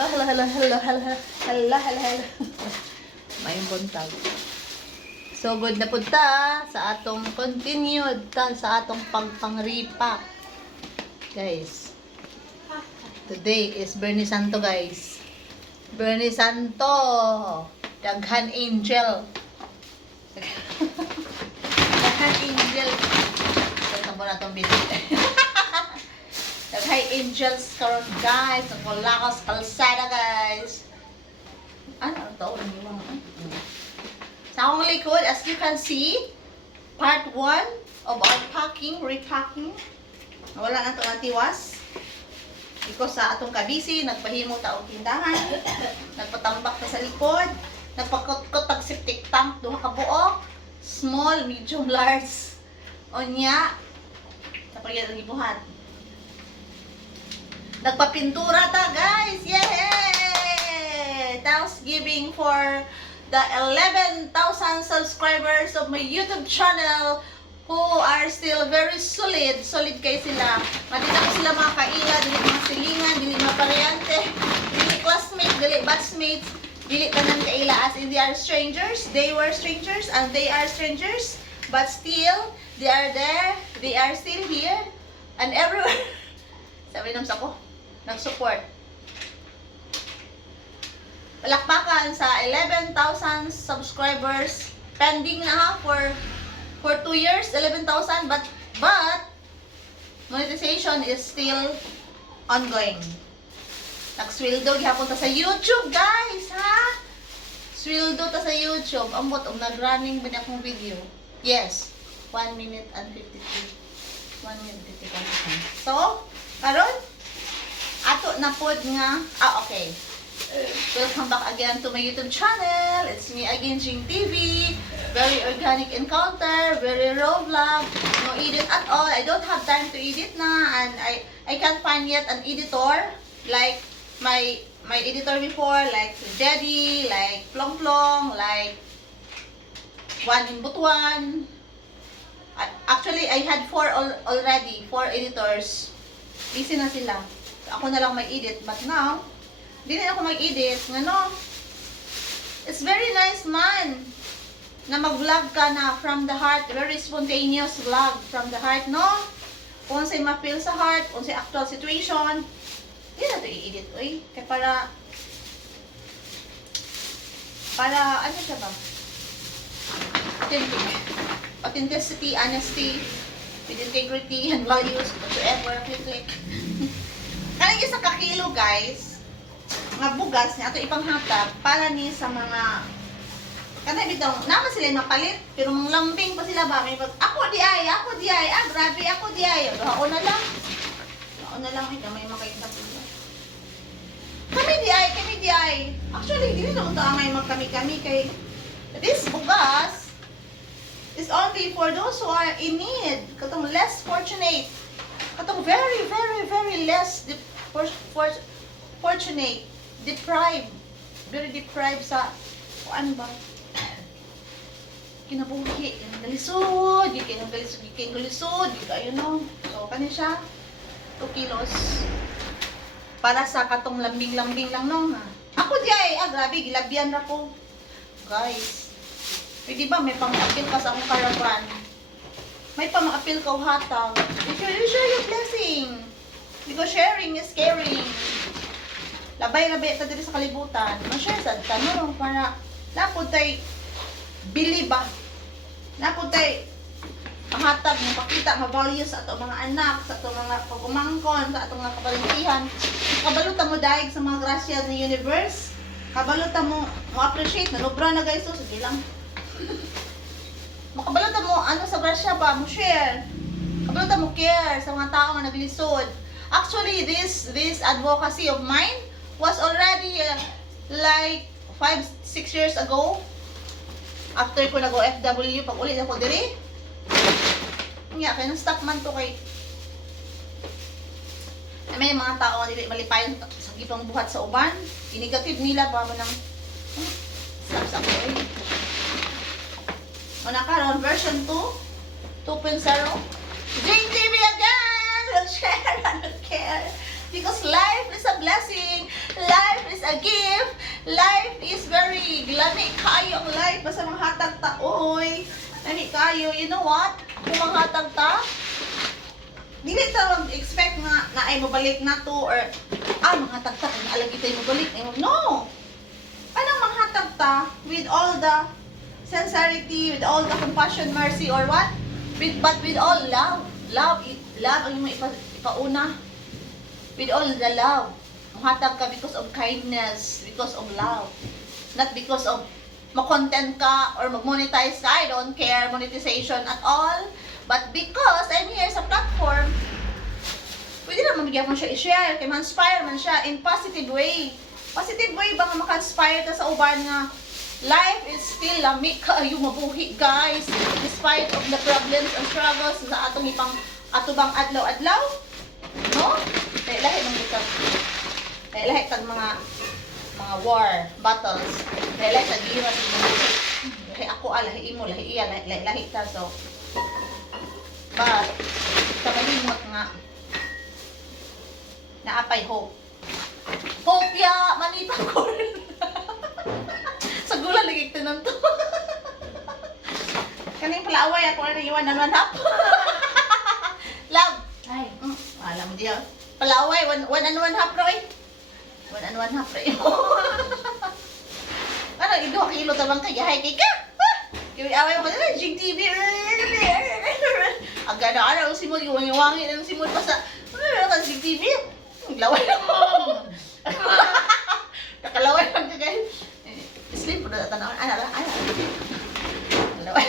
hello, hello, hello, hello, hello, hello, hello, hello. May buntag. So, good na punta sa atong continued sa atong pangripa. Guys, today is Bernie Santo, guys. Bernie Santo. Daghan angel. Daghan angel. Ito mo na itong video. Daghan angels karon, guys. Ang kulakos kalsada, guys. Ano ito? Sa akong likod, as you can see, part 1 of our repacking. Wala na ito ang tiwas. Because sa atong kabisi, nagpahimo ta og tindahan, nagpatambak na sa likod, nagpakot-kot tag septic tank, duha ka buok, small, medium, large. Onya, napagyan ang ibuhat. Nagpapintura ta, guys! Yay! Thanksgiving for the 11,000 subscribers of my YouTube channel who are still very solid. Solid kayo sila. Matita ko sila mga kaila, dili mga silingan, dili mga pareante, dili classmates, dili batchmates, dili tanan kaila as in they are strangers. They were strangers and they are strangers. But still, they are there. They are still here. And everywhere. Sabi naman ako, nag-support. Palakpakan sa 11,000 subscribers. Pending na ha for 2 years, 11,000. But monetization is still ongoing. Nag-sweldo gihapon ta sa YouTube, guys, ha? Sweldo ta sa YouTube. Ambot nag-running ba na akong video? Yes. 1 minute and 52. 1 minute 52 seconds. So, karon ato na pod nga, okay. Welcome back again to my YouTube channel. It's me again, Jing TV. Very organic encounter, very raw vlog. No edit at all. I don't have time to edit na, and I can't find yet an editor like my editor before, like Jedi, like Plong Plong, like One in Butuan. Actually, I had 4 already, 4 editors. Busy na sila. So, ako na lang may edit, but now hindi na ako mag-edit. Ano? It's very nice, man, na mag-vlog ka na from the heart. Very spontaneous vlog from the heart, no? Kung sa'y ma-feel sa heart, kung sa'y actual situation, hindi na ito i-edit, uy. Kaya para, ano siya ba? Authenticity, honesty, with integrity and values, whatsoever, click. Kanang isa kakilo, guys, mga bugas niya ato ipanghatag para ni sa mga kanay bitaw naman sila mapalit pero mga lambing pa sila ba may pag ako di ay grabe ako di ay ako na lang may makita sila kami di ay actually dili na mo to angay magkami kay this bugas is only for those who are in need, katong less fortunate, katong very very very less fortunate, deprived, very deprived sa ano ba kinabuhi, galisod, galisod, ayun no. So kani siya 2 kilos para sa katong lambing-lambing lang no. Ako di ay grabe gilabyan ra ko. Guys, pwede ba may pang-apil ka sa akong caravan? May pang-apil ka hatag. You share your blessing. Because sharing is caring. Labay-labay ta diri sa kalibutan. Ma-share sad ta no para napod tay bili ba. Napod tay mahatag mo pakita nga values sa ato mga anak, sa ato mga pag-umangkon, sa ato mga kabalintihan. Kabaluta mo daig sa mga grasya ng universe. Kabaluta mo appreciate na lubra na guys so sige lang. Makabaluta mo ano sa grasya ba mo share. Kabaluta mo care sa mga tao nga naglisod. Actually, this advocacy of mine was already like 5-6 years ago. After ko nag-OFW, pag ulit ako diri. Nga, kaya nang-stop man to kay may mga tao nga dili malipayon sa gipang buhat sa uban. Inigative nila pa mo nang stop ko eh. Una karon version 2.0. Jing TV again! Will share and will care. Because life is a blessing. Life is a gift. Life is very lami kayo ang life. Basta manghatag ta, oy. Lami kayo. You know what? Kung manghatag ta, dili ta mag-expect nga ay mabalik na to or manghatag ta kung alam kita yung mabalik. No! Anong manghatag ta with all the sincerity, with all the compassion, mercy, or what? But with all love. Love ang yung ipauna. With all the love. Manghatag ka because of kindness, because of love. Not because of makontent ka or mag-monetize ka. I don't care monetization at all. But because I'm here sa platform, pwede naman bigyan mo siya i-share. Kaya ma-inspire man siya in positive way. Positive way ba nga maka-inspire ka sa uban nga life is still lamig kayo mabuhi, guys. Despite of the problems and struggles sa atong atubang adlaw-adlaw. No? Kaya lahi ng ito. Kaya lahi tag mga war, battles. Kaya lahi tag gira sa mga lahi ako, lahi imo, lahi iya, lahi ta. So, but, kamalimot nga naapay hope. Hope ya, manita ko rin. Sa gula, ligig tinong to. Kaning palaway ako na iwan na manhap. Love. Ay. Alam mo diya. Palaway, one and one half, Roy. 1 and 1 half, Roy. Ano, 2 kilo tabang kayahay kay ka. Kaya away mo na, Jig TV. Ang gana-ana, simul, iwangi ng simul pa sa, Jig TV. Laway mo. Nakalaway lang ka, guys. Sleep po na tanawan. Laway.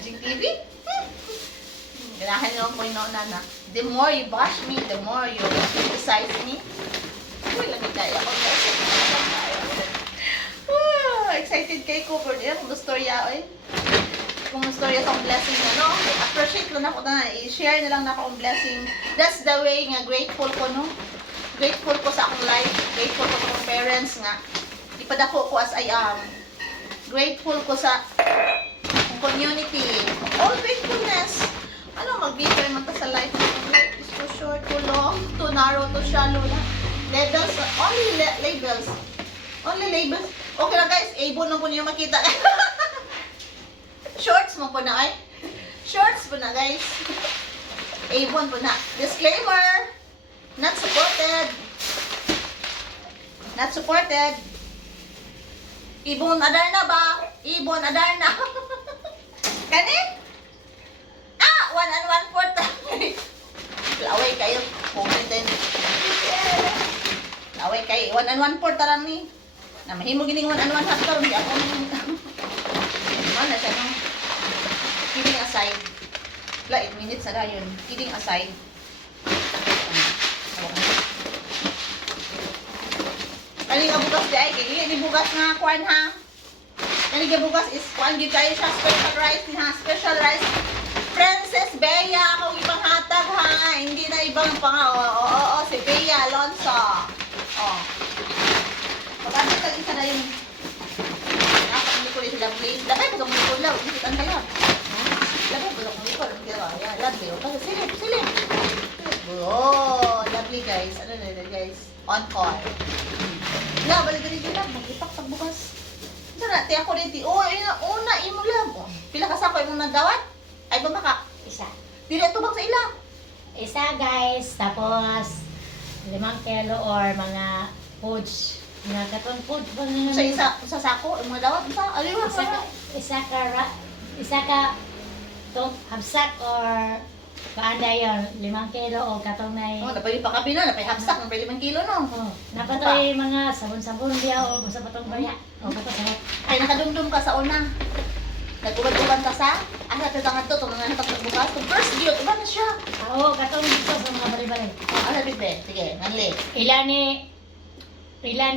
Jig TV. Ganahan nyo ako yung nauna. The more you bash me, the more you criticize me. Uy, lamig tayo ako. Excited kay Cooper. Kung storya, oy. Kung storya sa blessing na, no? Appreciate ko na ako na. I-share na lang na ako ang blessing. That's the way nga grateful ko, no? Grateful ko sa akong life. Grateful ko sa akong parents nga. Ipadako ko as I am. Grateful ko sa community. All gratefulness. Ano, mag-bigay man ta sa life. Life is too short, too long, too narrow, too shallow na. Levels, only labels. Only labels. Okay na guys, able na po niyo makita. Shorts mo po na ay. Shorts po na guys. Avon po na. Disclaimer. Not supported. Not supported. Ibon Adarna ba? Ibon Adarna. Kanin? 1 and 1/4. Laway kayo. Comment din. Laway kayo. 1 and 1/4 tarang ni. Na mahimo gining 1 and 1/2 tarang di ako. Mana siya no? Kidding aside. 8 minutes na yun. Kidding aside. Kani nga bukas di ay. Kaya ni bukas nga kuan ha. Kani nga bukas is kuan gyud kayo siya. Special rice ni ha. Special rice. Princess Bea, akong ibang hatag ha. Hindi na ibang oo, si Bea Alonso. Oh. Pagkakit ka isa na yung nakapagli ko rin sa Lovely. Labay pa sa mga kulaw. Hindi kita ang talab. Labay pa sa mga kulaw. Lovely. Silip. Oh, Lovely guys. Ano na guys? On call. Wala, balik ka rin sila. Mag-ipak bukas. Ito na, tiyak ko rin. Una, imo lang. Pila ka sa ako yung nagdawat? Ay, bumaka. Isa. Dili tubag sa ila. Isa guys, tapos 5 kilo or mga foods. Mga katong food. Sa sako, yung mga dawat, aliwa Isa ka hapsak or paanda yun, 5 kilo o katong na Oh, napay pa kapi na, napay hapsak, napay 5 kilo no. Oh, napatoy mga sabon-sabon diya o gusto patong baya. O kato sa Ay, nakadumdum ka sa una. Nagubad-ubad ka sa, asa ka tangat to, mga nakapagbukas. Kung first guilt, iba na siya. Oo, katong dito sa mga bali-bali. Ano, bigbe? Sige, nanli. Ila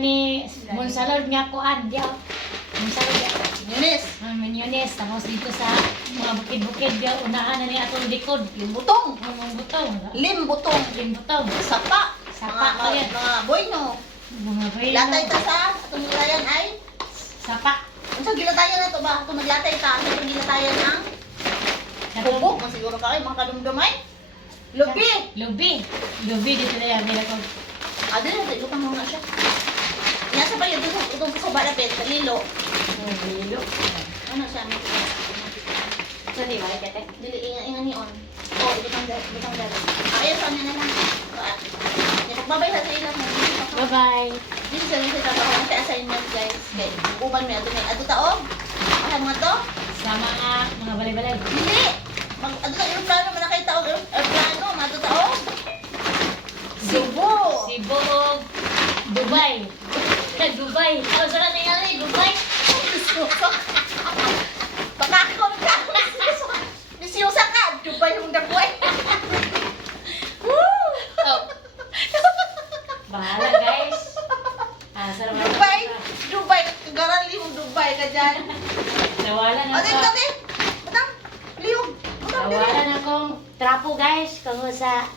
ni Monsalud nga kuan diya. Monsalud diya. Yunis, Minyones, tapos dito sa mga bukid-bukid diya, unahan na ni atong likod. limbutong. Mga butong. Limbutong. Limbutong. Sapa. Sapa ko yan. Mga boy no. Mga bayo. Latay ta sa, atong nilayan ay. Sapa. Unsa gilatayan na to ba? Kung naglatay ta, ano yung gilatayan ang? Bubog, masiguro ka kayo, mga kadumdum ay. Lubi. Lubi dito na yan. Bila ko. Ah, din na, ilutang mo na siya. Nasa pa yun, itong sa balapit, kalilo. Lilo. Ano siya? So, di ba? Kete? Dili, ingan ni on. Oh, ilutang dali. Ah, ayun, saan na lang. Magbabay sa ilang mo. Bye-bye. This is yung trabaho sa assignment, guys. Okay, uban mo ato may ato taog. Ahan mo to? Sa mga balay-balay. Dili. Mag ato ta yung plano man nakay taog, plano ato taog. Cebu. Cebu o Dubai. Dubai. Oh, saan na nangyari? Dubai? Pakakon ka. Bisyosa ka. Dubai yung dapoy. Woo! Oh. Bahala, guys. Ah, sarap na. Dubai. Kagarali mo Dubai ka dyan. Nawala na Ate, ako. ate. Matang. Liyog. Matang, dali. Nawala na akong trapo, guys. Kung sa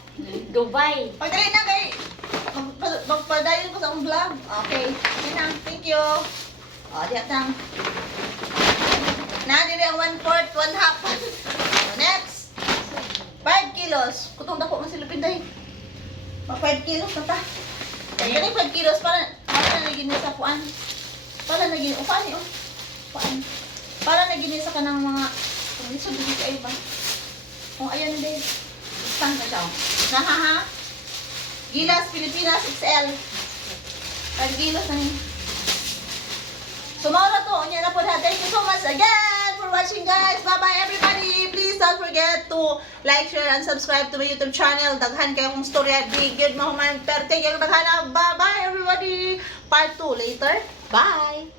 Dubai. Pag dali na kay magpadayon ko sa akong vlog. Okay. Yan na. Thank you. O, di atang. Na, dili ang 1/4, 1/2. Next. 5 kilos. Kutong dako man sila pinday. 5 kilos na ta. Kaya ganun 5 kilos para na naging sa puan. Para naging, upan eh, oh. Puan. Para naging sa kanang mga, kung iso, hindi ka iba. Oh, ayan din. Stand na siya, oh. Nahaha. Gilas, Pilipinas, XL. 5 kilos na niya. So, maura to. Unya na po na. Thank you so much again for watching, guys. Bye-bye, everybody. Please don't forget to like, share, and subscribe to my YouTube channel. Daghan kayo kong storya. Big good mahuman. Pero thank you. Daghan na. Bye-bye, everybody. Part 2 later. Bye.